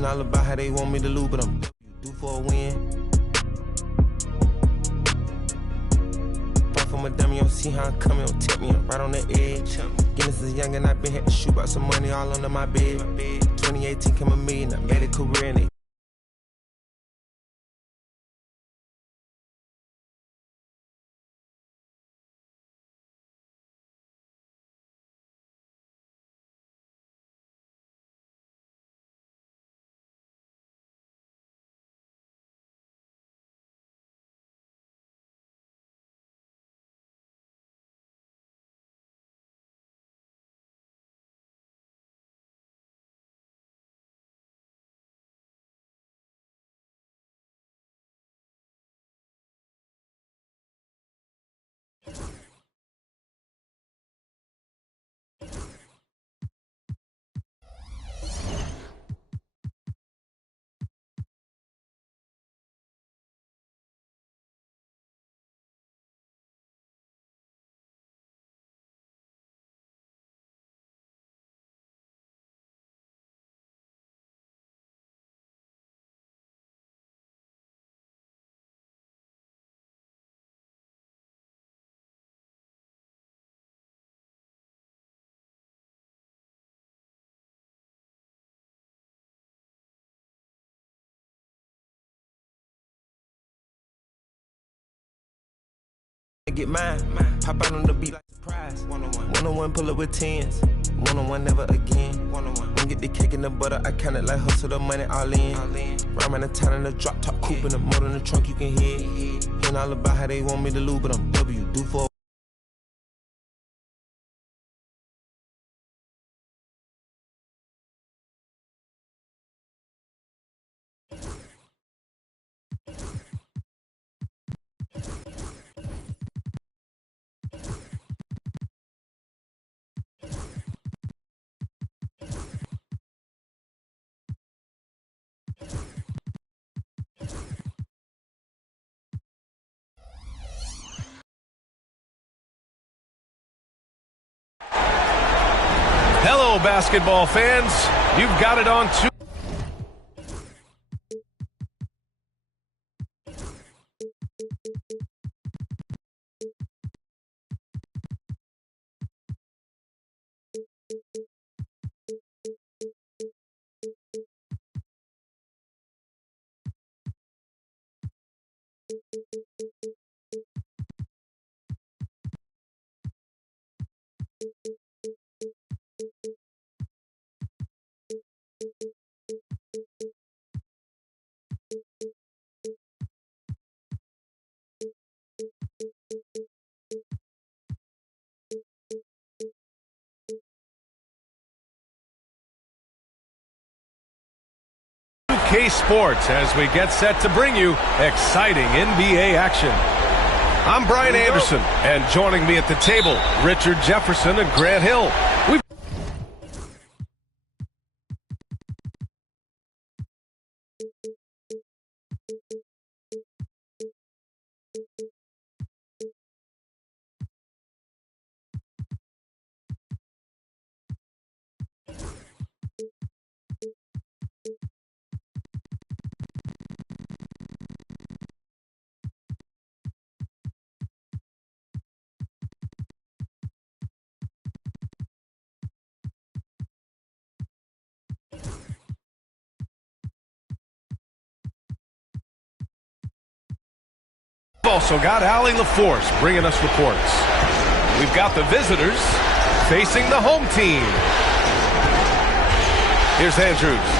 Hearing all about how they want me to lose, but I'm due for a win. Fight for my dummy, you don't see how I'm coming, don't tip me, I'm right on the edge. Guinness is young and I been had to shoot out some money all under my bed. 2018 came a million, I made a career in it. Get mine, pop out on the beat like surprise. One-on-one, pull up with tens. One-on-one, never again. One-on-one, get the cake in the butter. I count it like hustle the money all in. Rhyme in the town in the drop top coupe in the motor in the trunk you can hear. Hearing all about how they want me to lose, but I'm due for. Hello, basketball fans. You've got it on two. Esports as we get set to bring you exciting NBA action. I'm Brian Anderson, and joining me at the table, Richard Jefferson and Grant Hill. Also got Allie LaForce bringing us reports. We've got the visitors facing the home team. Here's Andrews.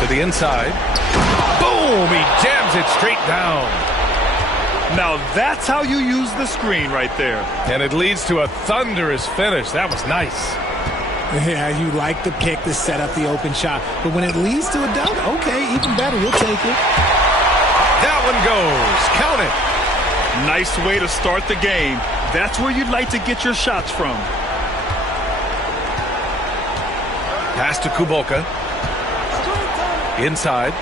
To the inside. Boom! He jams it straight down. Now that's how you use the screen right there. And it leads to a thunderous finish. That was nice. Yeah, you like the pick to set up the open shot. But when it leads to a dunk, okay, even better. We'll take it. That one goes. Count it. Nice way to start the game. That's where you'd like to get your shots from. Pass to Kuboka. Inside.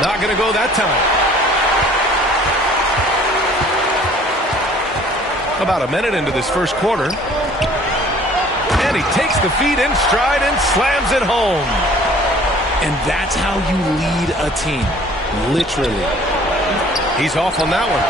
Not going to go that time. About a minute into this first quarter. And he takes the feed in stride and slams it home. And that's how you lead a team. Literally. He's off on that one.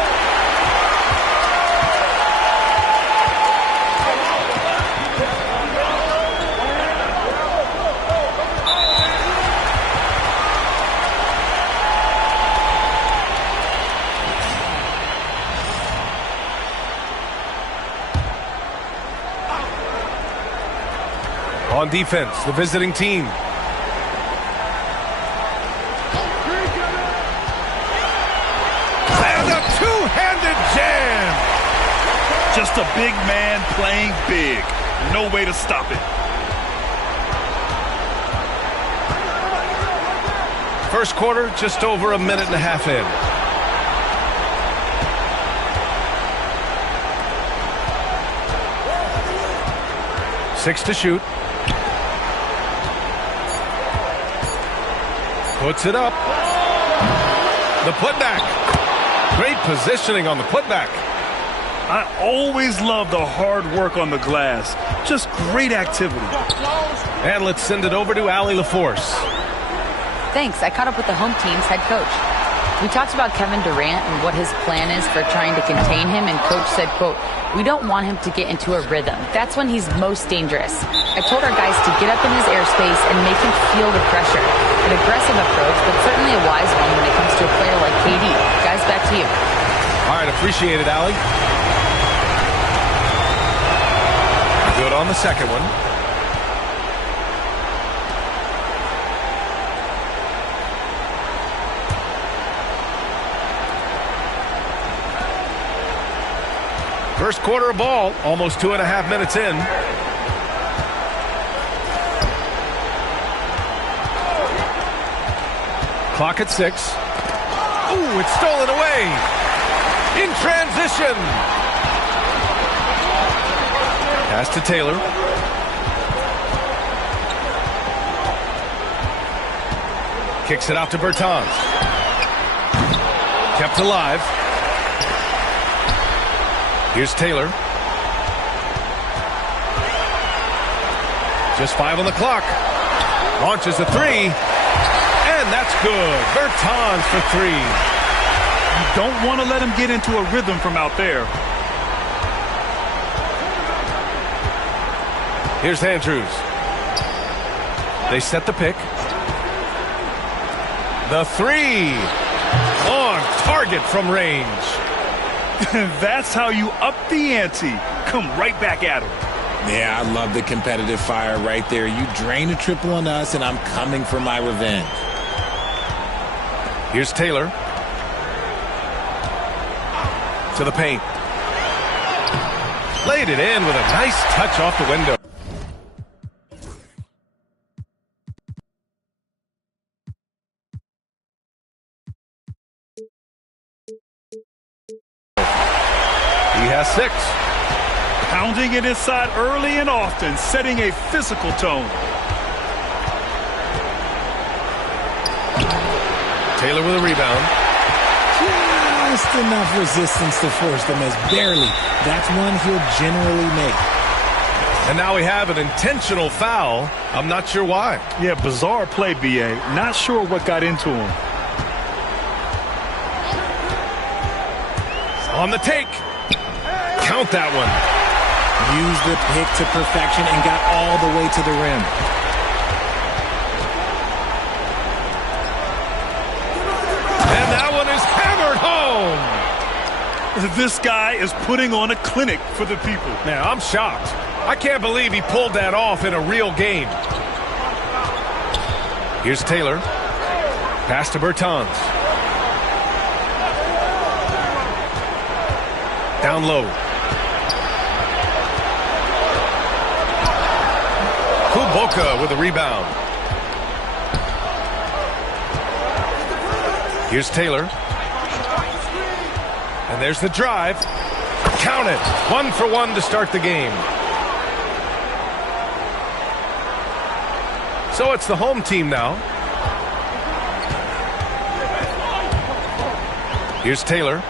On defense, the visiting team. And a two-handed jam. Just a big man playing big. No way to stop it. First quarter, just over a minute and a half in. Six to shoot. Puts it up. The putback. Great positioning on the putback. I always love the hard work on the glass. Just great activity. And let's send it over to Allie LaForce. Thanks. I caught up with the home team's head coach. We talked about Kevin Durant and what his plan is for trying to contain him, and coach said, quote, "We don't want him to get into a rhythm. That's when he's most dangerous. I told our guys to get up in his airspace and make him feel the pressure. An aggressive approach, but certainly a wise one when it comes to a player like KD. Guys, back to you." All right, appreciate it, Allie. Good on the second one. First quarter of ball, almost 2.5 minutes in. Clock at 6. Ooh, it's stolen away. In transition. Pass to Taylor. Kicks it out to Bertans. Kept alive. Here's Taylor. Just 5 on the clock. Launches a three. And that's good. Bertans for 3. You don't want to let him get into a rhythm from out there. Here's Andrews. They set the pick. The 3. On target from range. That's how you up the ante. Come right back at him. Yeah, I love the competitive fire right there. You drain a triple on us, and I'm coming for my revenge. Here's Taylor. To the paint. Laid it in with a nice touch off the window. He has 6. Pounding it inside early and often, setting a physical tone. Taylor with a rebound. Just enough resistance to force them as barely. That's one he'll generally make. And now we have an intentional foul. I'm not sure why. Yeah, bizarre play, B.A. Not sure what got into him. On the take. Count that one. Used the pick to perfection and got all the way to the rim. And that one is hammered home. This guy is putting on a clinic for the people. Now, I'm shocked. I can't believe he pulled that off in a real game. Here's Taylor. Pass to Bertans. Down low. Kuboka with a rebound. Here's Taylor. And there's the drive. Count it. 1 for 1 to start the game. So it's the home team now. Here's Taylor.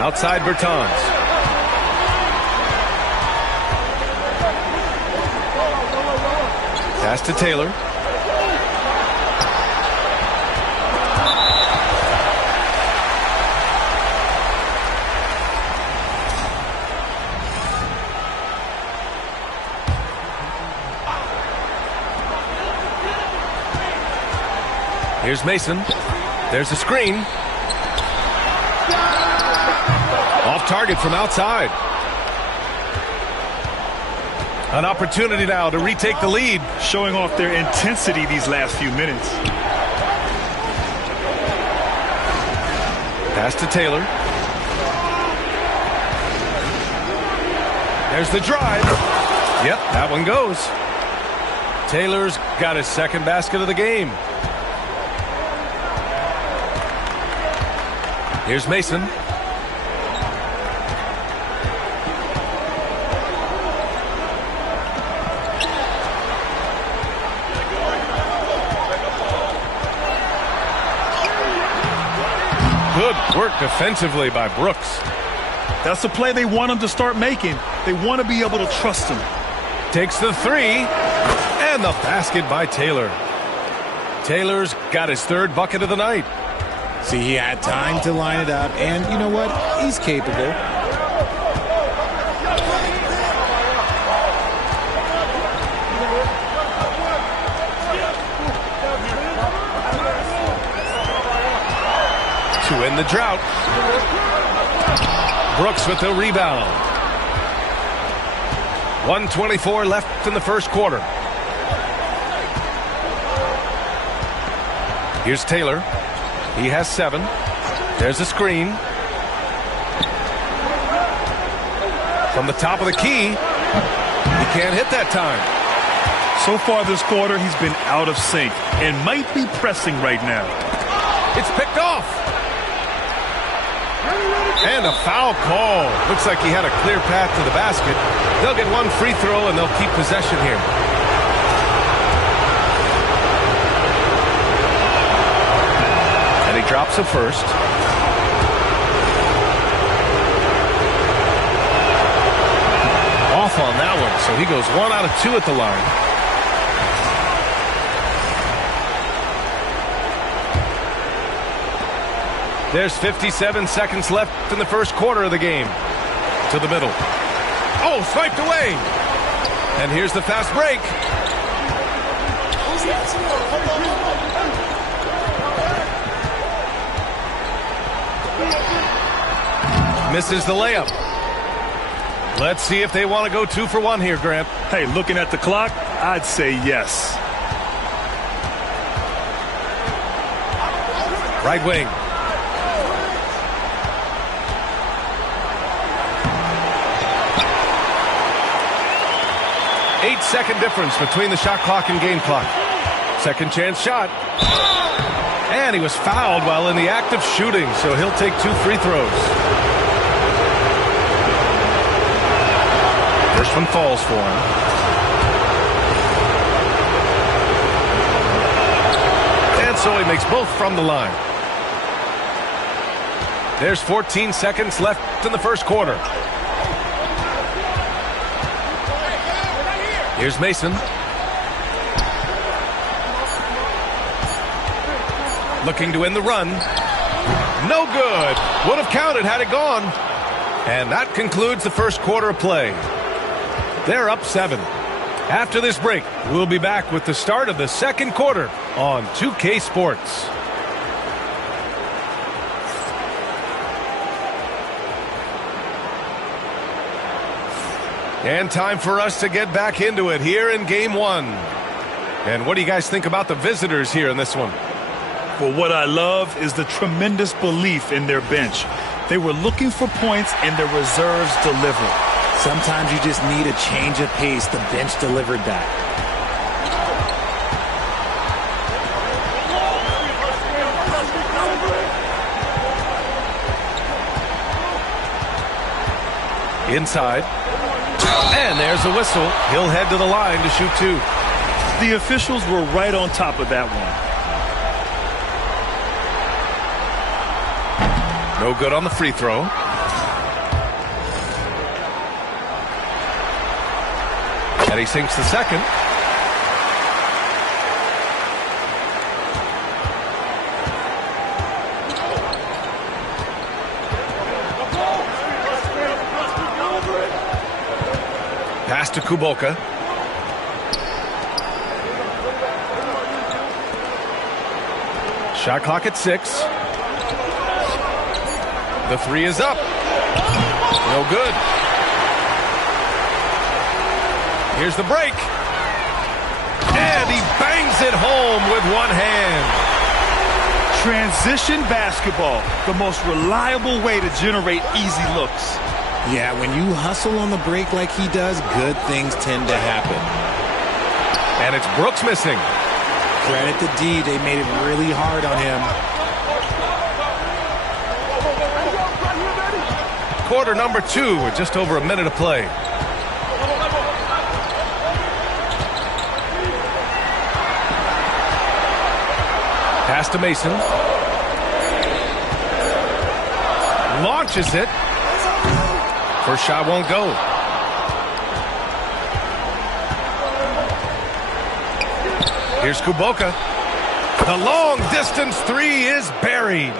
Outside Bertans. Pass to Taylor. Here's Mason. There's a screen. Off target from outside. An opportunity now to retake the lead. Showing off their intensity these last few minutes. Pass to Taylor. There's the drive. Yep, that one goes. Taylor's got his second basket of the game. Here's Mason. Good work defensively by Brooks. That's the play they want him to start making. They want to be able to trust him. Takes the three. And the basket by Taylor. Taylor's got his third bucket of the night. See, he had time to line it up, and you know what? He's capable. To end the drought. Brooks with the rebound. 1:24 left in the first quarter. Here's Taylor. He has 7. There's a screen. From the top of the key. He can't hit that time. So far this quarter, he's been out of sync and might be pressing right now. It's picked off. And a foul call. Looks like he had a clear path to the basket. They'll get one free throw and they'll keep possession here. And he drops it first. Off on that one, so he goes 1 out of 2 at the line. There's 57 seconds left in the first quarter of the game. To the middle. Oh, swiped away. And here's the fast break. Misses the layup. Let's see if they want to go 2 for 1 here, Grant. Hey, looking at the clock, I'd say yes. Right wing. Eight-second difference between the shot clock and game clock. Second chance shot. And he was fouled while in the act of shooting, so he'll take 2 free throws. First one falls for him. And so he makes both from the line. There's 14 seconds left in the first quarter. Here's Mason. Looking to end the run. No good. Would have counted had it gone. And that concludes the first quarter of play. They're up 7. After this break, we'll be back with the start of the second quarter on 2K Sports. And time for us to get back into it here in Game 1. And what do you guys think about the visitors here in this one? Well, what I love is the tremendous belief in their bench. They were looking for points and their reserves delivered. Sometimes you just need a change of pace. The bench delivered that. Inside. And there's a whistle. He'll head to the line to shoot 2. The officials were right on top of that one. No good on the free throw. And he sinks the second. Pass to Kuboka. Shot clock at 6. The 3 is up. No good. Here's the break. And he bangs it home with one hand. Transition basketball, the most reliable way to generate easy looks. Yeah, when you hustle on the break like he does, good things tend to happen. And it's Brooks missing. Credit to D, they made it really hard on him. Quarter number 2 with just over a minute to play. Pass to Mason. Launches it. First shot won't go. Here's Kuboka. The long distance 3 is buried.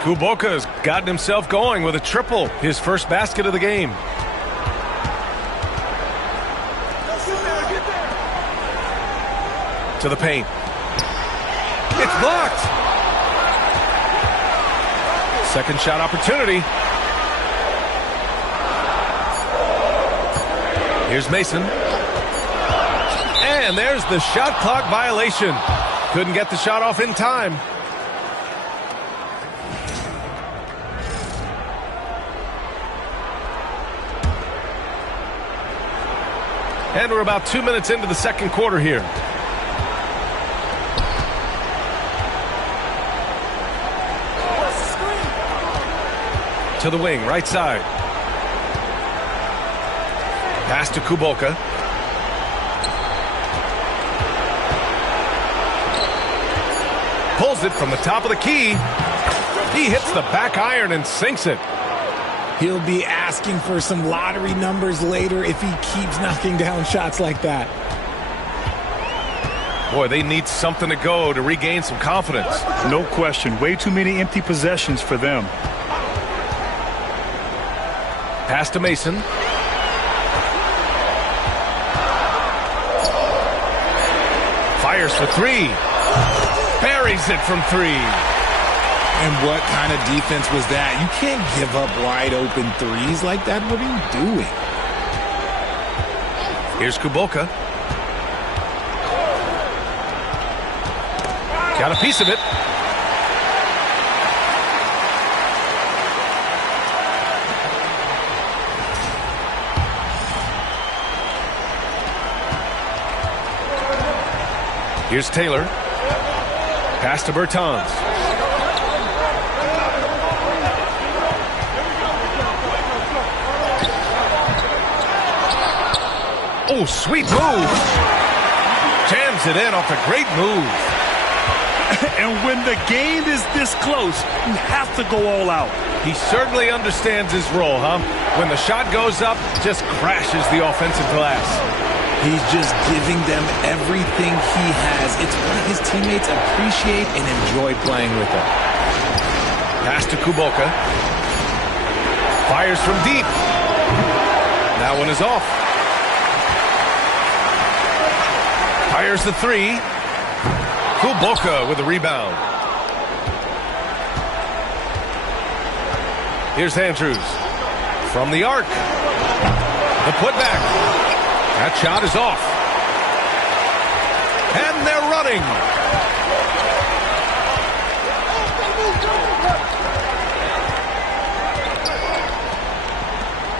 Kuboka has gotten himself going with a triple, his first basket of the game. To the paint. It's blocked. Second shot opportunity. Here's Mason. And there's the shot clock violation. Couldn't get the shot off in time. And we're about 2 minutes into the second quarter here. To the wing, right side. Pass to Kuboka. Pulls it from the top of the key. He hits the back iron and sinks it. He'll be asking for some lottery numbers later if he keeps knocking down shots like that. Boy, they need something to go to regain some confidence. No question. Way too many empty possessions for them. Pass to Mason. Fires for 3. Buries it from 3. And what kind of defense was that? You can't give up wide open threes like that. What are you doing? Here's Kuboka. Got a piece of it. Here's Taylor. Pass to Bertans. Oh, sweet move. Jams it in off a great move. And when the game is this close, you have to go all out. He certainly understands his role, huh? When the shot goes up, just crashes the offensive glass. He's just giving them everything he has. It's what his teammates appreciate and enjoy playing with him. Pass to Kuboka. Fires from deep. That one is off. Fires the 3. Kuboka with the rebound. Here's Andrews. From the arc. The putback. That shot is off. And they're running.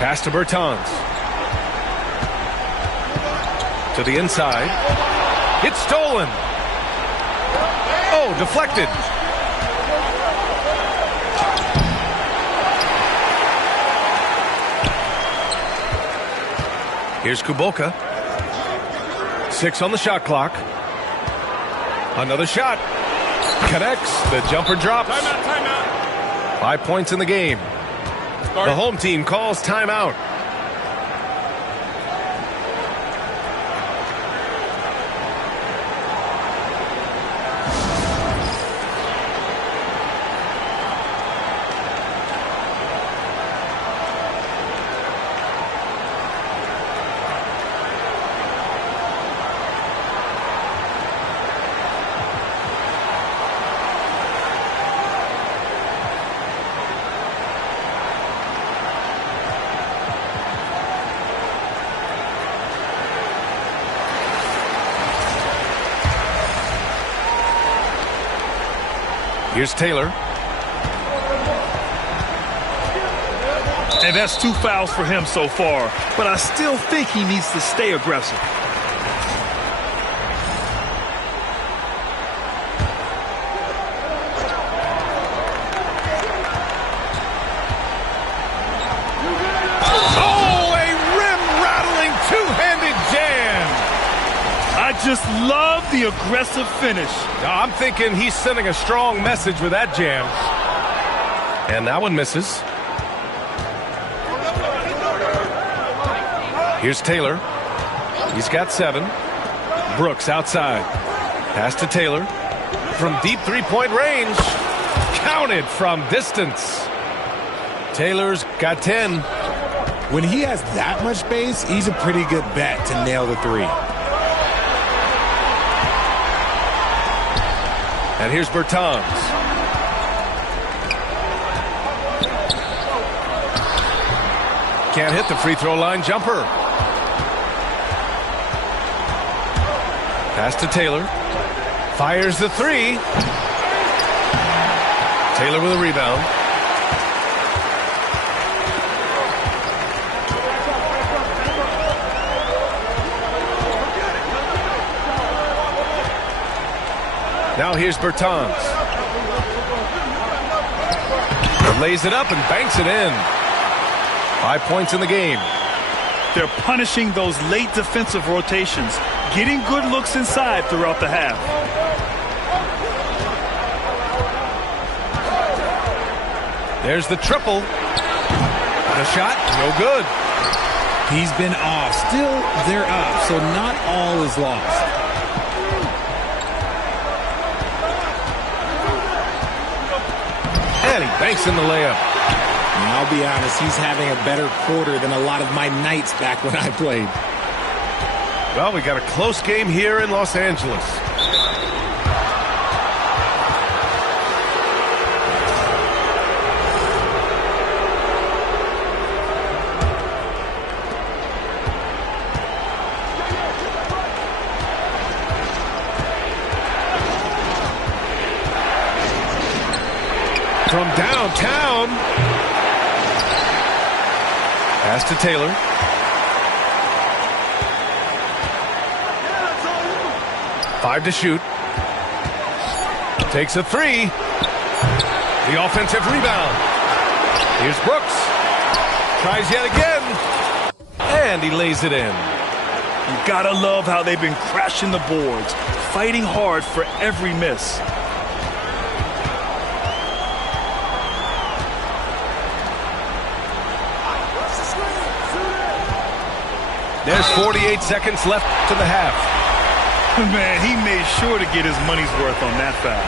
Pass to Bertans. To the inside. It's stolen. Oh, deflected. Here's Kuboka. 6 on the shot clock. Another shot. Connects. The jumper drops. Timeout. 5 points in the game. The home team calls timeout. Here's Taylor. And that's 2 fouls for him so far. But I still think he needs to stay aggressive. Just love the aggressive finish. I'm thinking he's sending a strong message with that jam. And that one misses. Here's Taylor. He's got 7. Brooks outside. Pass to Taylor. From deep three-point range. Counted from distance. Taylor's got 10. When he has that much space, he's a pretty good bet to nail the 3. And here's Bertans. Can't hit the free throw line jumper. Pass to Taylor. Fires the 3. Taylor with a rebound. Now here's Bertans. Lays it up and banks it in. 5 points in the game. They're punishing those late defensive rotations, getting good looks inside throughout the half. There's the triple. The shot, no good. He's been off. Still, they're up, so not all is lost. And he banks in the layup. And I'll be honest, he's having a better quarter than a lot of my nights back when I played. Well, we got a close game here in Los Angeles. From downtown. Pass to Taylor. Five to shoot. Takes a 3. The offensive rebound. Here's Brooks. Tries yet again. And he lays it in. You gotta love how they've been crashing the boards, fighting hard for every miss. There's 48 seconds left to the half. Man, he made sure to get his money's worth on that foul.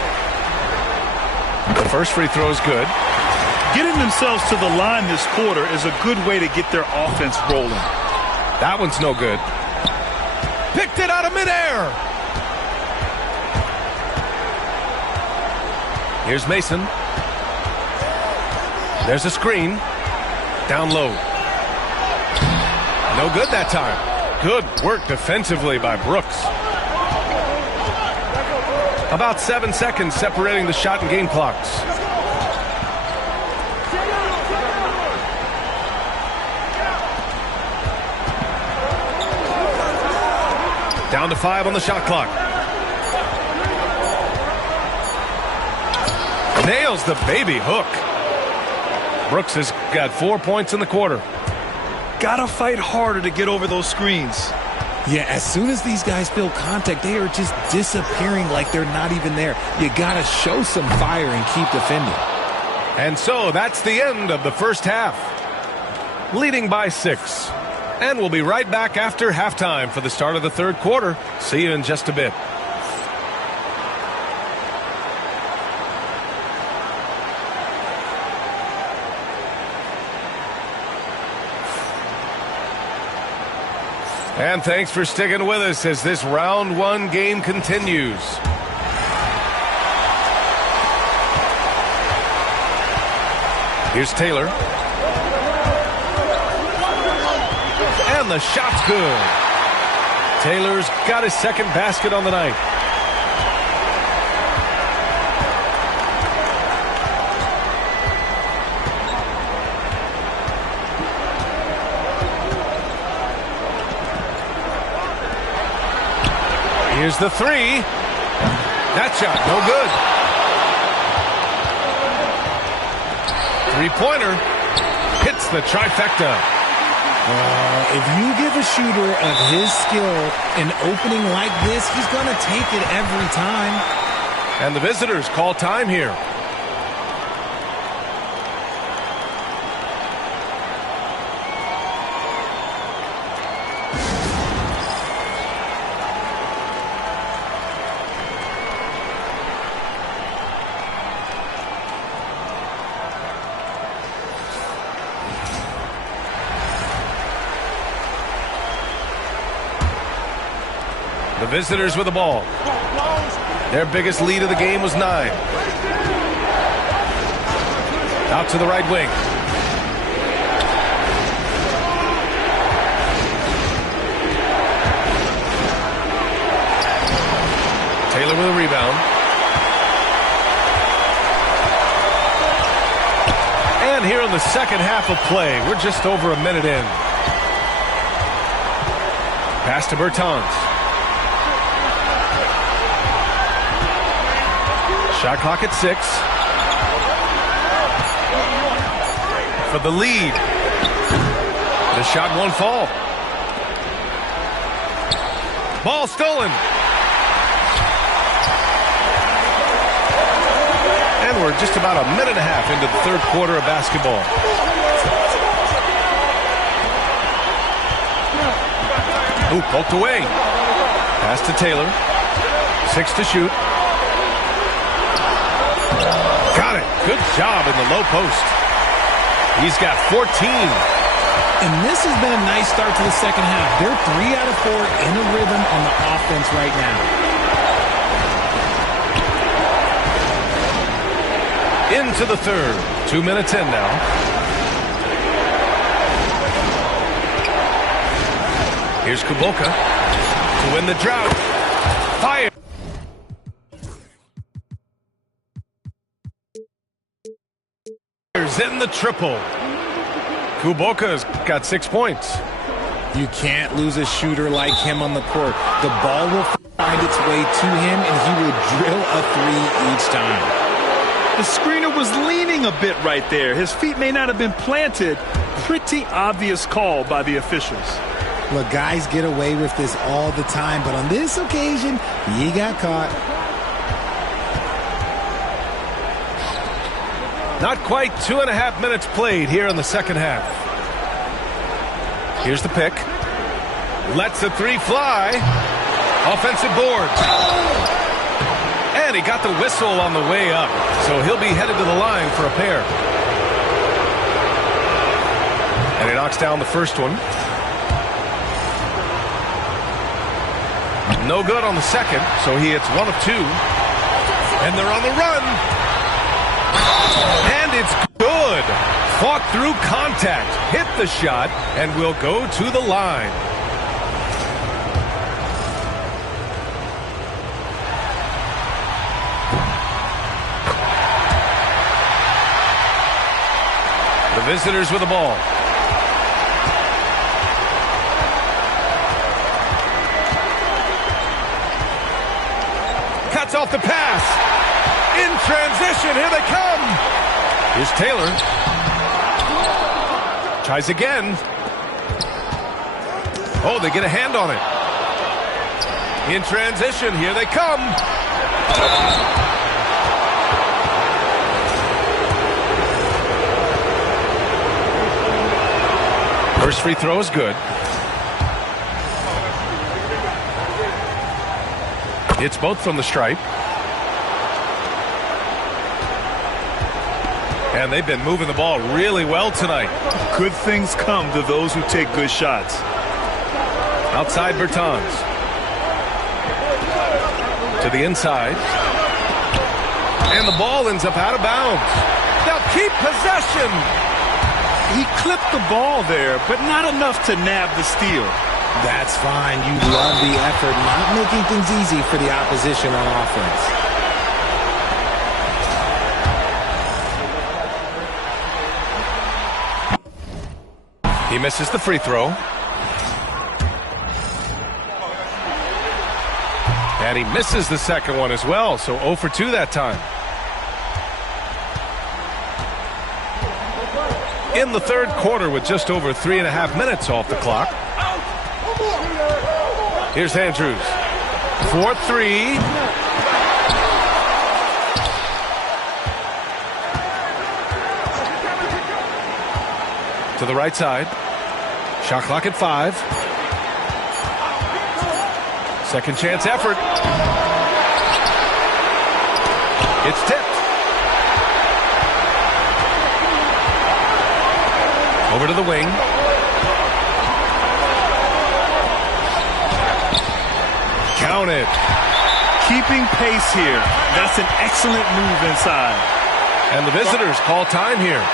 The first free throw is good. Getting themselves to the line this quarter is a good way to get their offense rolling. That one's no good. Picked it out of midair. Here's Mason. There's a screen. Down low. No good that time. Good work defensively by Brooks. About 7 seconds separating the shot and game clocks. Down to 5 on the shot clock. Nails the baby hook. Brooks has got 4 points in the quarter. Gotta fight harder to get over those screens. Yeah, as soon as these guys feel contact, they are just disappearing like they're not even there. You gotta show some fire and keep defending. And so that's the end of the first half. Leading by 6. And we'll be right back after halftime for the start of the third quarter. See you in just a bit. And thanks for sticking with us as this round 1 game continues. Here's Taylor. And the shot's good. Taylor's got his second basket on the night. Here's the three. That shot, no good. Three-pointer hits the trifecta. If you give a shooter of his skill an opening like this, he's going to take it every time. And the visitors call time here. The visitors with the ball. Their biggest lead of the game was 9. Out to the right wing. Taylor with a rebound. And here in the second half of play, we're just over a minute in. Pass to Bertans. Shot clock at 6. For the lead. The shot won't fall. Ball stolen. And we're just about a minute and a half into the third quarter of basketball. Ooh, poked away. Pass to Taylor. 6 to shoot. Got it. Good job in the low post. He's got 14. And this has been a nice start to the second half. They're 3 out of 4 in a rhythm on the offense right now. Into the third. 2 minutes in now. Here's Kuboka to win the drought. Fire. In the triple. Kuboka's got 6 points. You can't lose a shooter like him on the court. The ball will find its way to him, and he will drill a 3 each time. The screener was leaning a bit right there. His feet may not have been planted. Pretty obvious call by the officials. Look, guys get away with this all the time, but on this occasion, he got caught. Not quite 2.5 minutes played here in the second half. Here's the pick. Lets the 3 fly. Offensive board. And he got the whistle on the way up. So he'll be headed to the line for a pair. And he knocks down the first one. No good on the second. So he hits 1 of 2. And they're on the run. And it's good. Fought through contact, hit the shot, and will go to the line. The visitors with the ball. Cuts off the pass. In transition, here they come. Here's Taylor. Tries again. Oh, they get a hand on it. In transition, here they come. First free throw is good. It's both from the stripe. And they've been moving the ball really well tonight. Good things come to those who take good shots. Outside Bertans. To the inside. And the ball ends up out of bounds. They'll keep possession. He clipped the ball there, but not enough to nab the steal. That's fine. You love the effort, not making things easy for the opposition on offense. He misses the free throw. And he misses the second one as well, so 0 for 2 that time. In the third quarter with just over 3.5 minutes off the clock. Here's Andrews. 4-3. To the right side. Shot clock at 5. Second chance effort. It's tipped. Over to the wing. Counted. Keeping pace here. That's an excellent move inside. And the visitors call time here.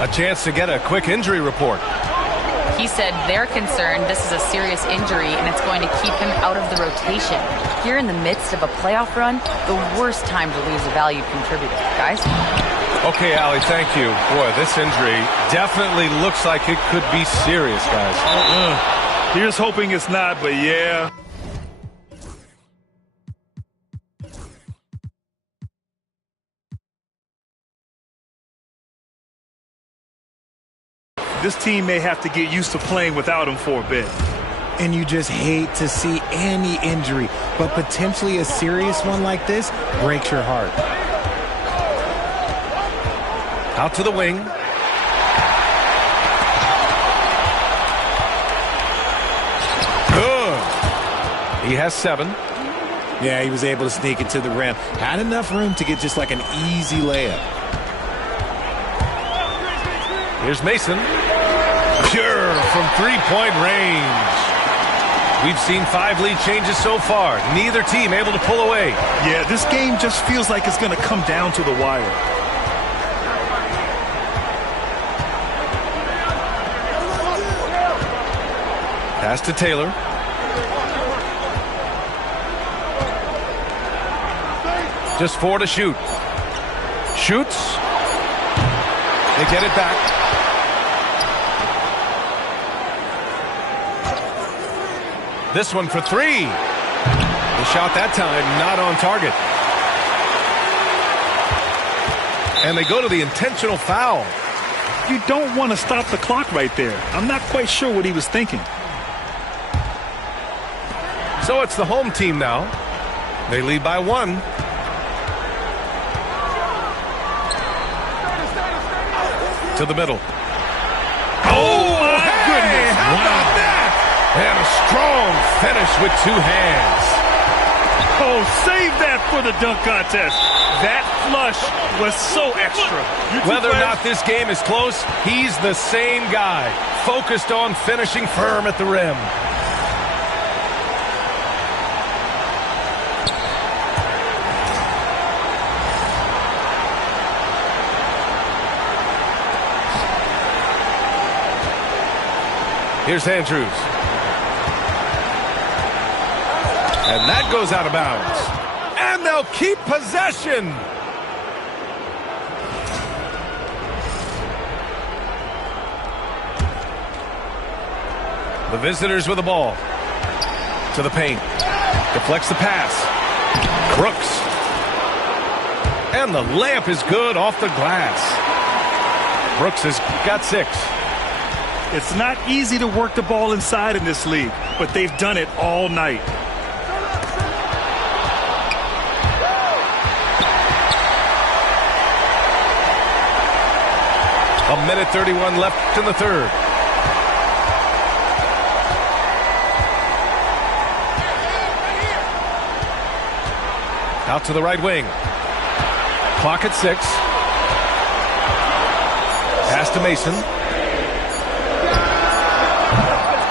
A chance to get a quick injury report. He said they're concerned this is a serious injury and it's going to keep him out of the rotation. You're in the midst of a playoff run, the worst time to lose a valued contributor. Guys? Okay, Allie, thank you. Boy, this injury definitely looks like it could be serious, guys. Here's hoping it's not, but yeah. This team may have to get used to playing without him for a bit. And you just hate to see any injury, but potentially a serious one like this breaks your heart. Out to the wing. Good. He has 7. Yeah, he was able to sneak it to the rim. Had enough room to get just like an easy layup. Here's Mason. Pure from three-point range. We've seen 5 lead changes so far. Neither team able to pull away. Yeah, this game just feels like it's going to come down to the wire. Pass to Taylor. Just 4 to shoot. Shoots. They get it back. This one for 3. The shot that time not on target. And they go to the intentional foul. You don't want to stop the clock right there. I'm not quite sure what he was thinking. So it's the home team now. They lead by 1. To the middle. Oh, my goodness. How about that? And a strong finish with 2 hands. Oh, save that for the dunk contest. That flush was so extra. Whether or not this game is close, he's the same guy, focused on finishing firm at the rim. Here's Andrews. And that goes out of bounds. And they'll keep possession. The visitors with the ball. To the paint. Deflects the pass. Brooks. And the layup is good off the glass. Brooks has got 6. It's not easy to work the ball inside in this league, but they've done it all night. A minute 31 left in the third. Out to the right wing. Clock at 6. Pass to Mason.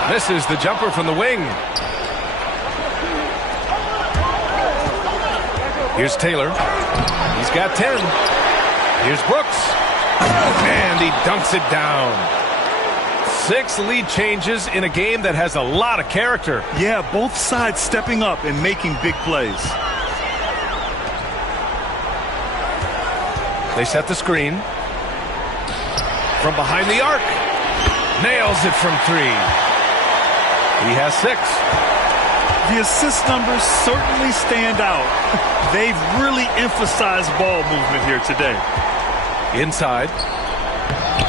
Misses the jumper from the wing. Here's Taylor. He's got 10. Here's Brooks. And he dunks it down. 6 lead changes in a game that has a lot of character. Yeah, both sides stepping up and making big plays. They set the screen. From behind the arc. Nails it from 3. He has 6. The assist numbers certainly stand out. They've really emphasized ball movement here today. Inside.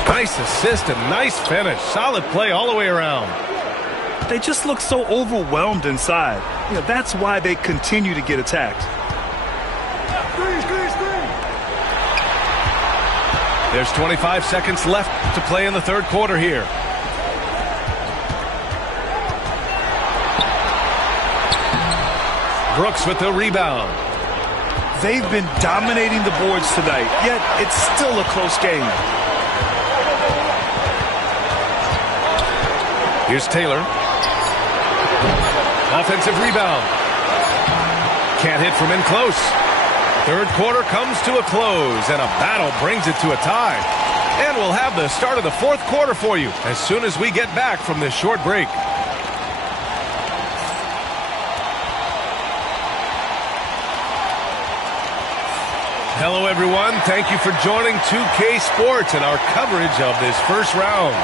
Nice assist and nice finish. Solid play all the way around. They just look so overwhelmed inside. That's why they continue to get attacked. There's 25 seconds left to play in the third quarter here. Brooks with the rebound. They've been dominating the boards tonight, yet it's still a close game. Here's Taylor. Offensive rebound. Can't hit from in close. Third quarter comes to a close, and a battle brings it to a tie. And we'll have the start of the fourth quarter for you as soon as we get back from this short break. Hello, everyone. Thank you for joining 2K Sports and our coverage of this first round.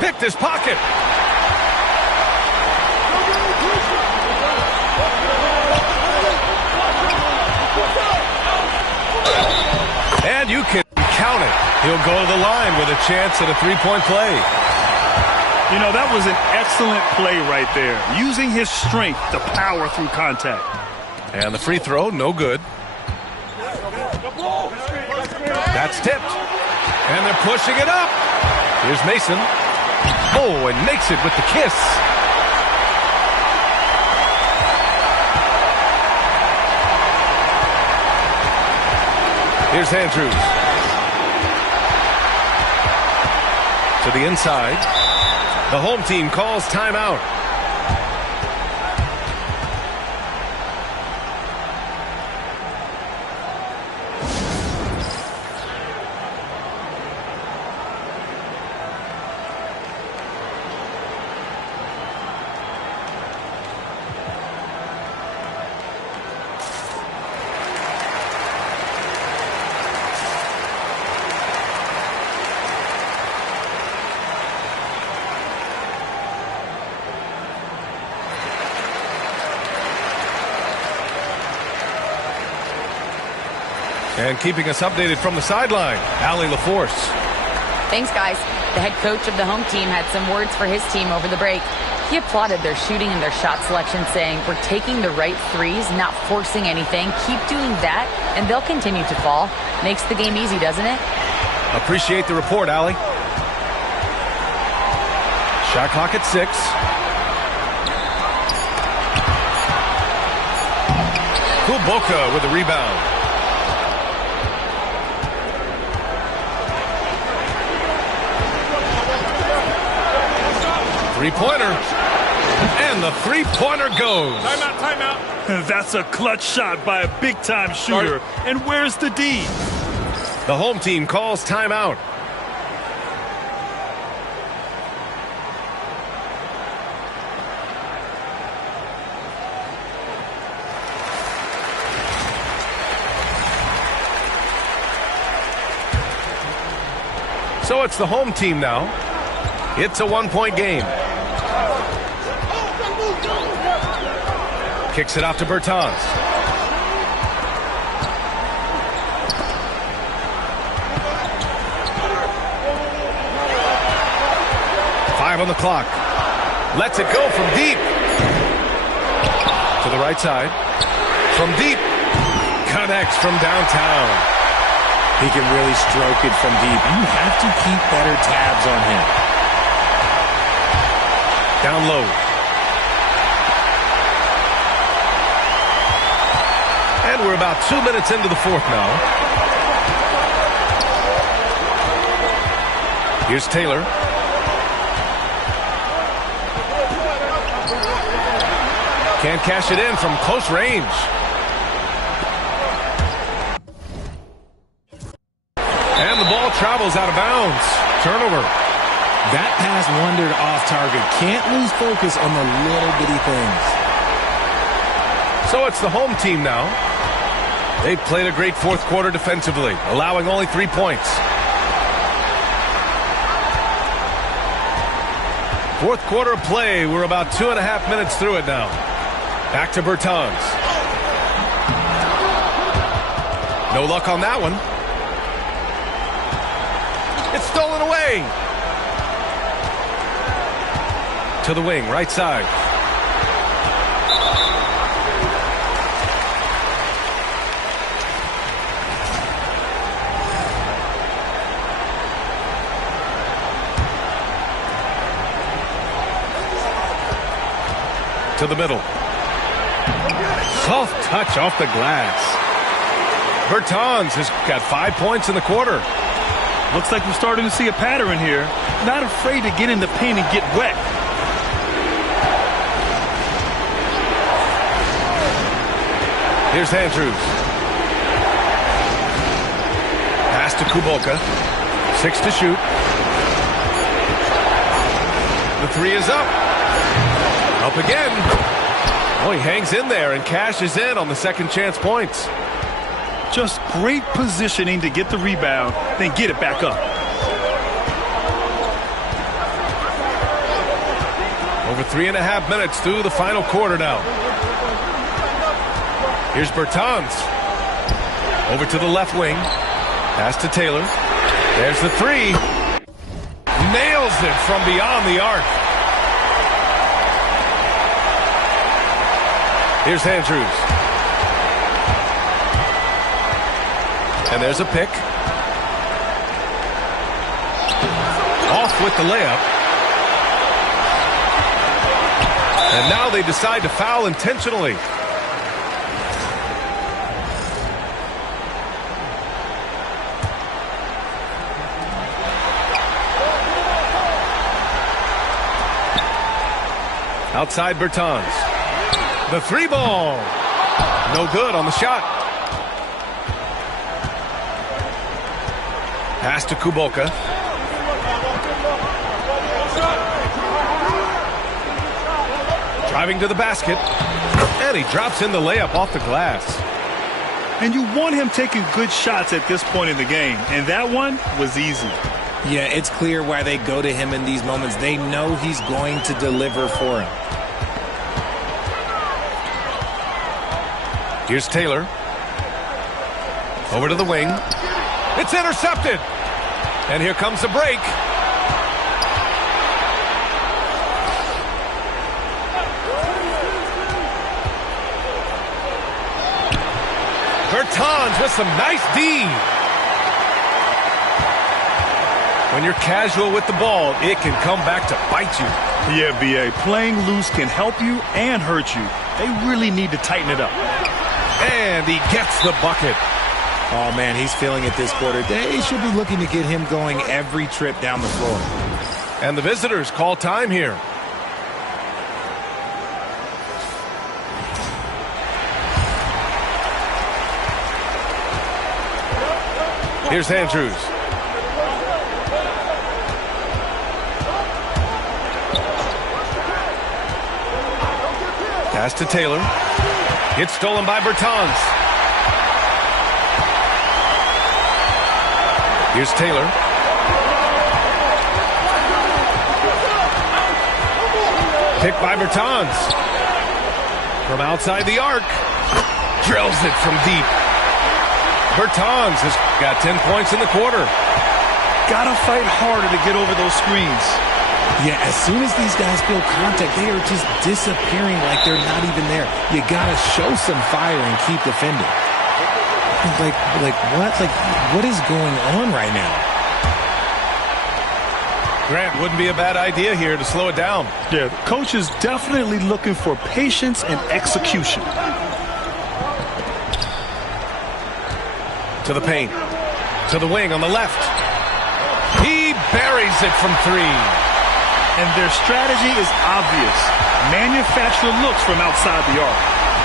Picked his pocket. And you can count it. He'll go to the line with a chance at a three-point play. That was an excellent play right there. Using his strength to power through contact. And the free throw, no good. That's tipped. And they're pushing it up. Here's Mason. Oh, and makes it with the kiss. Here's Andrews. To the inside. The home team calls timeout. And keeping us updated from the sideline, Allie LaForce. Thanks, guys. The head coach of the home team had some words for his team over the break. He applauded their shooting and their shot selection, saying, "We're taking the right threes, not forcing anything. Keep doing that, and they'll continue to fall." Makes the game easy, doesn't it? Appreciate the report, Allie. Shot clock at 6. Kuboka with a rebound. Three-pointer. And the three-pointer goes. Timeout. That's a clutch shot by a big-time shooter. And where's the D? The home team calls timeout. So it's the home team now. It's a one-point game. Kicks it off to Bertans. Five on the clock. Lets it go from deep. To the right side. From deep. Connects from downtown. He can really stroke it from deep. You have to keep better tabs on him. Down low. And we're about 2 minutes into the fourth now. Here's Taylor. Can't cash it in from close range. And the ball travels out of bounds. Turnover. That pass wandered off target. Can't lose focus on the little bitty things. So it's the home team now. They've played a great fourth quarter defensively, allowing only 3 points. Fourth quarter of play. We're about 2.5 minutes through it now. Back to Bertans. No luck on that one. It's stolen away. To the wing, right side. To the middle. Soft touch off the glass. Bertans has got 5 points in the quarter. Looks like we're starting to see a pattern here. Not afraid to get in the paint and get wet. Here's Andrews. Pass to Kuboka. 6 to shoot. The 3 is up. Up again. Oh, he hangs in there and cashes in on the second chance points. Just great positioning to get the rebound, then get it back up. Over 3.5 minutes through the final quarter now. Here's Bertans. Over to the left wing. Pass to Taylor. There's the 3. Nails it from beyond the arc. Here's Andrews. And there's a pick. Off with the layup. And now they decide to foul intentionally. Outside Bertans. The 3 ball. No good on the shot. Pass to Kuboka. Driving to the basket. And he drops in the layup off the glass. And you want him taking good shots at this point in the game. And that one was easy. Yeah, it's clear why they go to him in these moments. They know he's going to deliver for them. Here's Taylor. Over to the wing. It's intercepted. And here comes the break. Bertans with some nice D. When you're casual with the ball, it can come back to bite you. Yeah, B.A. Playing loose can help you and hurt you. They really need to tighten it up. And he gets the bucket. Oh, man, he's feeling it this quarter. They should be looking to get him going every trip down the floor. And the visitors call time here. Here's Andrews. Pass to Taylor. It's stolen by Bertans. Here's Taylor. Picked by Bertans. From outside the arc. Drills it from deep. Bertans has got 10 points in the quarter. Gotta fight harder to get over those screens. Yeah, as soon as these guys feel contact, they are just disappearing like they're not even there. You gotta show some fire and keep defending. Like what? Like, what is going on right now? Grant, wouldn't be a bad idea here to slow it down. Yeah, the coach is definitely looking for patience and execution. To the paint. To the wing on the left. He buries it from 3. And their strategy is obvious. manufacture looks from outside the arc.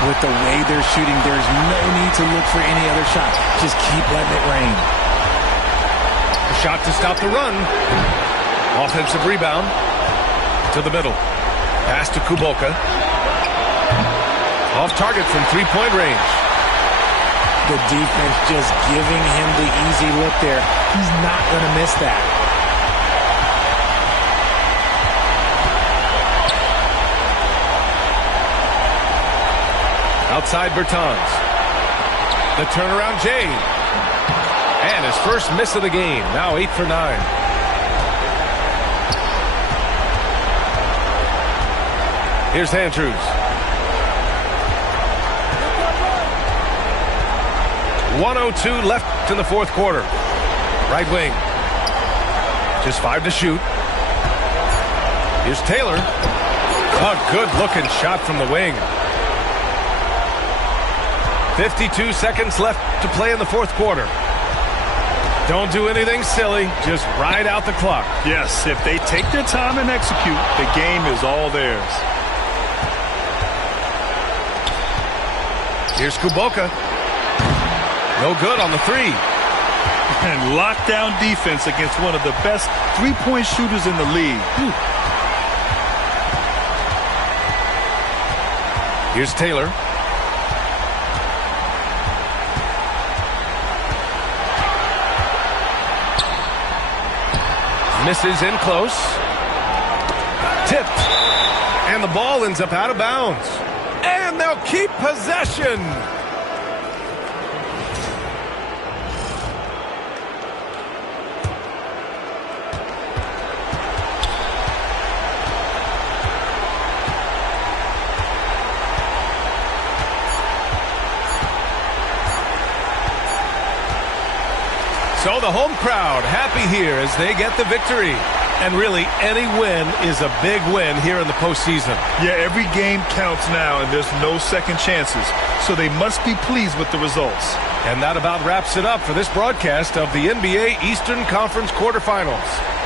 With the way they're shooting, there's no need to look for any other shot. Just keep letting it rain. A shot to stop the run. Offensive rebound to the middle. Pass to Kuboka. Off target from three-point range. The defense just giving him the easy look there. He's not going to miss that. Outside Bertans. The turnaround Jay. And his first miss of the game. Now 8 for 9. Here's Andrews. 1:02 left in the fourth quarter. Right wing. Just 5 to shoot. Here's Taylor. A good-looking shot from the wing. 52 seconds left to play in the fourth quarter. Don't do anything silly. Just ride out the clock. Yes, if they take their time and execute, the game is all theirs. Here's Kuboka. No good on the three. And lockdown defense against one of the best three-point shooters in the league. Here's Taylor. Misses in close. Tipped. And the ball ends up out of bounds. And they'll keep possession. So the home crowd happy here as they get the victory. And really, any win is a big win here in the postseason. Yeah, every game counts now, and there's no second chances. So they must be pleased with the results. And that about wraps it up for this broadcast of the NBA Eastern Conference quarterfinals.